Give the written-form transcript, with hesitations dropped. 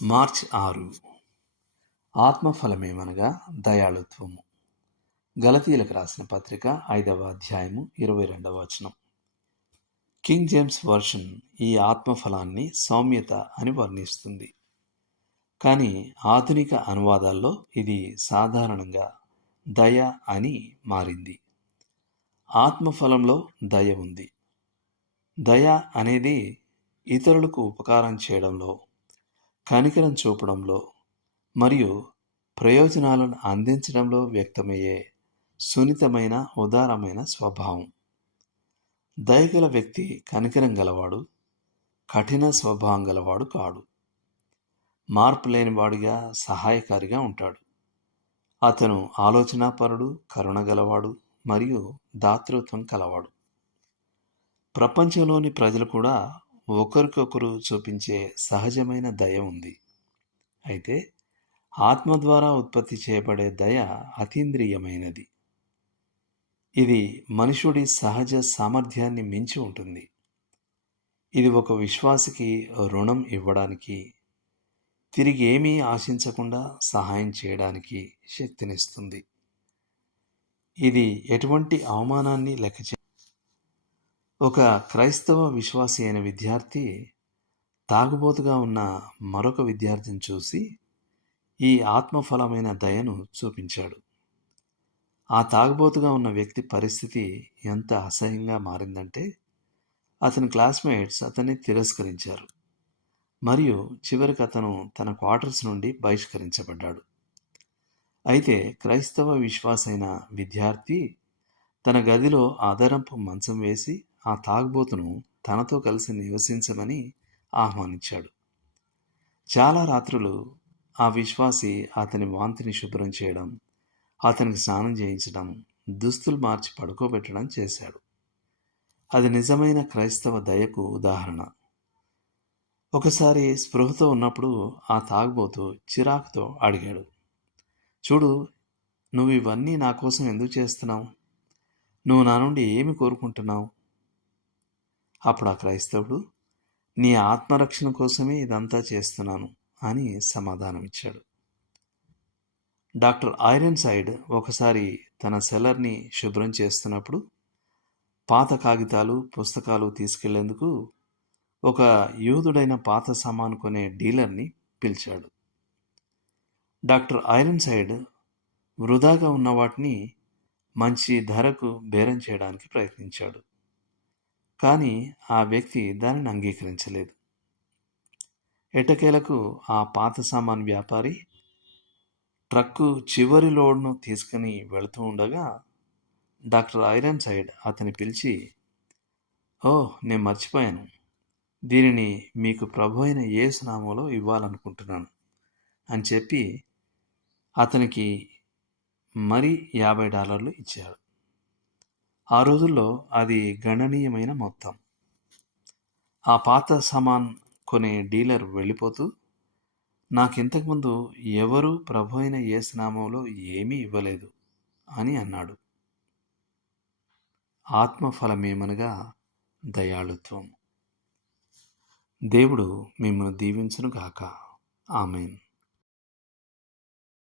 March 6. ఆత్మఫలమేమనగా దయాళుత్వము. గలతీయులకు రాసిన పత్రిక 5వ అధ్యాయము 22వ వచనం. కింగ్ జేమ్స్ వర్షన్ ఈ ఆత్మఫలాన్ని సౌమ్యత అని వర్ణిస్తుంది. కానీ ఆధునిక అనువాదాల్లో ఇది సాధారణంగా దయ అని మారింది. ఆత్మఫలంలో దయ ఉంది. దయ అనేది ఇతరులకు ఉపకారం చేయడంలో, కనికరం చూపడంలో మరియు ప్రయోజనాలను అందించడంలో వ్యక్తమయ్యే సున్నితమైన ఉదారమైన స్వభావం. దయగల వ్యక్తి కనికరం గలవాడు, కఠిన స్వభావం గలవాడు కాడు. మార్పు లేనివాడిగా సహాయకారిగా ఉంటాడు. అతను ఆలోచనాపరుడు, కరుణ గలవాడు మరియు దాతృత్వం కలవాడు. ప్రపంచంలోని ప్రజలు కూడా ఒకరికొకరు చూపించే సహజమైన దయ ఉంది. అయితే ఆత్మ ద్వారా ఉత్పత్తి చేయబడే దయ అతీంద్రియమైనది. ఇది మనుషుడి సహజ సామర్థ్యాన్ని మించి ఉంటుంది. ఇది ఒక విశ్వాసికి రుణం ఇవ్వడానికి, తిరిగి ఏమీ ఆశించకుండా సహాయం చేయడానికి శక్తినిస్తుంది. ఇది ఎటువంటి అవమానాన్ని లెక్క ఒక క్రైస్తవ విశ్వాసి అయిన విద్యార్థి తాగుబోతుగా ఉన్న మరొక విద్యార్థిని చూసి ఈ ఆత్మఫలమైన దయను చూపించాడు. ఆ తాగుబోతుగా ఉన్న వ్యక్తి పరిస్థితి ఎంత అసహ్యంగా మారిందంటే అతని క్లాస్మేట్స్ అతన్ని తిరస్కరించారు మరియు చివరికి అతను తన క్వార్టర్స్ నుండి బహిష్కరించబడ్డాడు. అయితే క్రైస్తవ విశ్వాసైన విద్యార్థి తన గదిలో ఆదరంపు మంచం వేసి ఆ తాగుబోతును తనతో కలిసి నివసించమని ఆహ్వానించాడు. చాలా రాత్రులు ఆ విశ్వాసి అతని వాంతిని శుభ్రం చేయడం, అతనికి స్నానం చేయించడం, దుస్తులు మార్చి పడుకోబెట్టడం చేశాడు. అది నిజమైన క్రైస్తవ దయకు ఉదాహరణ. ఒకసారి స్పృహతో ఉన్నప్పుడు ఆ తాగుబోతు చిరాకుతో అడిగాడు, చూడు, నువ్వు ఇవన్నీ నా కోసం ఎందుకు చేస్తున్నావు? నువ్వు నా నుండి ఏమి కోరుకుంటున్నావు? అప్పుడు ఆ క్రైస్తవుడు, నీ ఆత్మరక్షణ కోసమే ఇదంతా చేస్తున్నాను అని సమాధానమిచ్చాడు. డాక్టర్ ఐరన్సైడ్ ఒకసారి తన సెల్లర్ని శుభ్రం చేస్తున్నప్పుడు పాత కాగితాలు, పుస్తకాలు తీసుకెళ్లేందుకు ఒక యూదుడైన పాత సామాను కొనే డీలర్ని పిలిచాడు. డాక్టర్ ఐరన్సైడ్ వృధాగా ఉన్న వాటిని మంచి ధరకు బేరం చేయడానికి ప్రయత్నించాడు. కానీ ఆ వ్యక్తి దానిని అంగీకరించలేదు. ఎట్టకేలకు ఆ పాత సామాన్ వ్యాపారి ట్రక్కు చివరి లోడ్ను తీసుకుని వెళుతూ ఉండగా డాక్టర్ ఐరన్సైడ్ అతని పిలిచి, నేను మర్చిపోయాను, దీనిని మీకు ప్రభు అయిన యేసు నామములో ఇవ్వాలనుకుంటున్నాను అని చెప్పి అతనికి మరి $50 ఇచ్చాడు. ఆ రోజుల్లో అది గణనీయమైన మొత్తం. ఆ పాత సామాన్ కొనే డీలర్ వెళ్ళిపోతూ, నాకింతకుముందు ఎవరూ ప్రభు అయిన యేసు నామములో ఏమీ ఇవ్వలేదు అని అన్నాడు. ఆత్మఫలమేమనగా దయాళుత్వం. దేవుడు మిమ్మల్ని దీవించునుగాక. ఆమేన్.